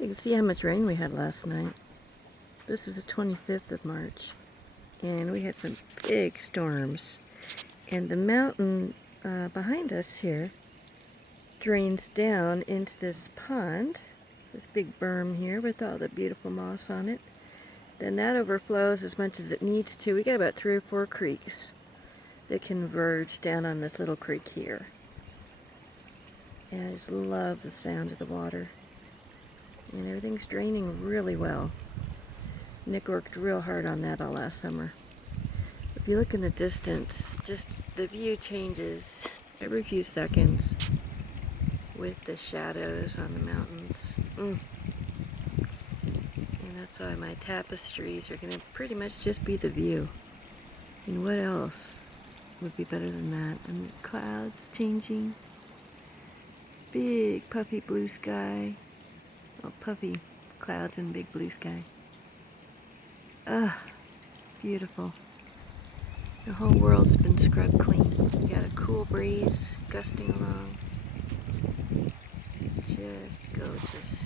You can see how much rain we had last night. This is the 25th of March, and we had some big storms. And the mountain behind us here drains down into this pond, this big berm here with all the beautiful moss on it. Then that overflows as much as it needs to. We got about 3 or 4 creeks that converge down on this little creek here. And I just love the sound of the water. And everything's draining really well. Nick worked real hard on that all last summer. If you look in the distance, just the view changes every few seconds with the shadows on the mountains. And that's why my tapestries are going to pretty much just be the view. And what else would be better than that? And the clouds changing. Big puffy blue sky. Oh, puffy clouds and big blue sky. Ah, beautiful. The whole world's been scrubbed clean. We got a cool breeze gusting along. Just gorgeous.